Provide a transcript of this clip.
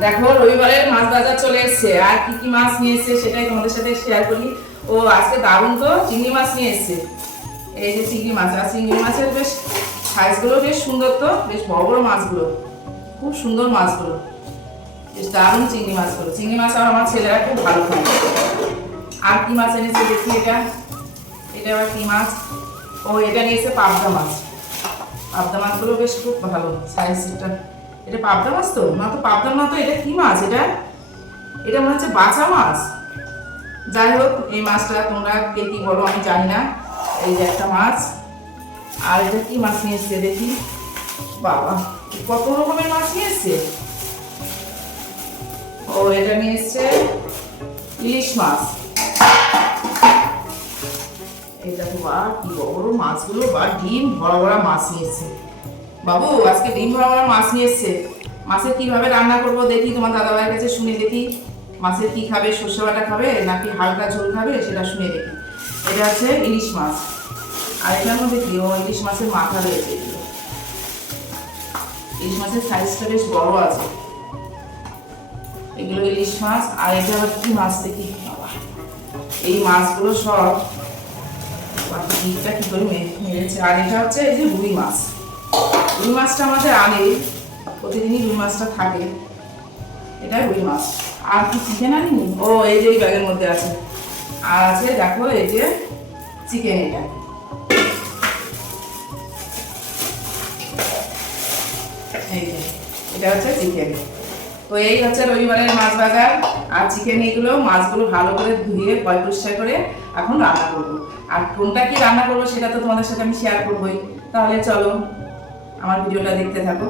দেখো রবিবারের মাছ বাজার চলে এসেছে, আর কি কি মাছ নিয়ে এসেছে সেটাই তোমাদের সাথে শেয়ার করি। ও আজকে দারুণ তো চিংড়ি মাছ নিয়ে এসেছে। এই যে চিংড়ি মাছ, আর চিংড়ি মাছের বেশ সাইজগুলো বেশ সুন্দর, তো বেশ বড় বড় মাছগুলো, খুব সুন্দর মাছগুলো, বেশ দারুণ চিংড়ি মাছগুলো। চিংড়ি মাছ আর আমার ছেলেরা খুব ভালো খায়। আর কি মাছ এনেছে দেখি, এটা এটা আবার কি মাছ? ও এটা নিয়েছে পাবদা মাছ। পাবদা মাছগুলো বেশ খুব ভালো সাইজটা। এটা পাবদা মাছ তো না, তো পাবদা না, তো এটা কি মাছ? এটা এটা মনে হচ্ছে বাছা মাছ। যাই হোক, এই মাছটা তোমরা কে কি বলো আমি জানি না। এই যে একটা মাছ। আর এটা কি মাছ নিয়ে এসছে দেখি, বাবা কত রকমের মাছ নিয়ে এসছে। ও এটা নিয়ে এসছে ইলিশ মাছ। এই দেখো, বা কি বড় বড় মাছগুলো, বা ডিম ভরা ভরা মাছ নিয়ে এসছে। বাবু আজকে ডিম ভরা ভরা মাছ নিয়ে এসছে। মাছের কিভাবে রান্না করবো দেখি, তোমার দাদাভাইয়ের কাছে শুনে দেখি। মাছের কি খাবে, সর্ষে বাটা খাবে নাকি হালকা ঝোল খাবে সেটা শুনে দেখি। এটা হচ্ছে ইলিশ মাছ। আর এটার মধ্যে কি, ও ইলিশ মাছের মাথা রয়েছে। এগুলো ইলিশ মাছের সাইজটা বেশ বড় আছে। এগুলো ইলিশ মাছ। আর এটা আবার কি মাছ দেখি, বাবা এই মাছগুলো সব দিকটা কি করে মেরেছে। আর এটা হচ্ছে এই যে রুই মাছ। রুই মাছটা আমাদের আনে, প্রতিদিনই রুই মাছটা থাকে। এটা রুই মাছ। আর কি চিকেন আনিনি? ও এই যে এই ব্যাগের মধ্যে আছে। আর আছে দেখো এই যে চিকেন। এই যে এটা হচ্ছে চিকেন। তো এই হচ্ছে রবিবারের মাছ বাজার। আর চিকেন এগুলো মাছগুলো ভালো করে ধুয়ে পরিষ্কার করে এখন রান্না করবো। আর কোনটা কি রান্না করবো সেটা তো তোমাদের সাথে আমি শেয়ার করবোই। তাহলে চলো আমার ভিডিওটা দেখতে থাকো।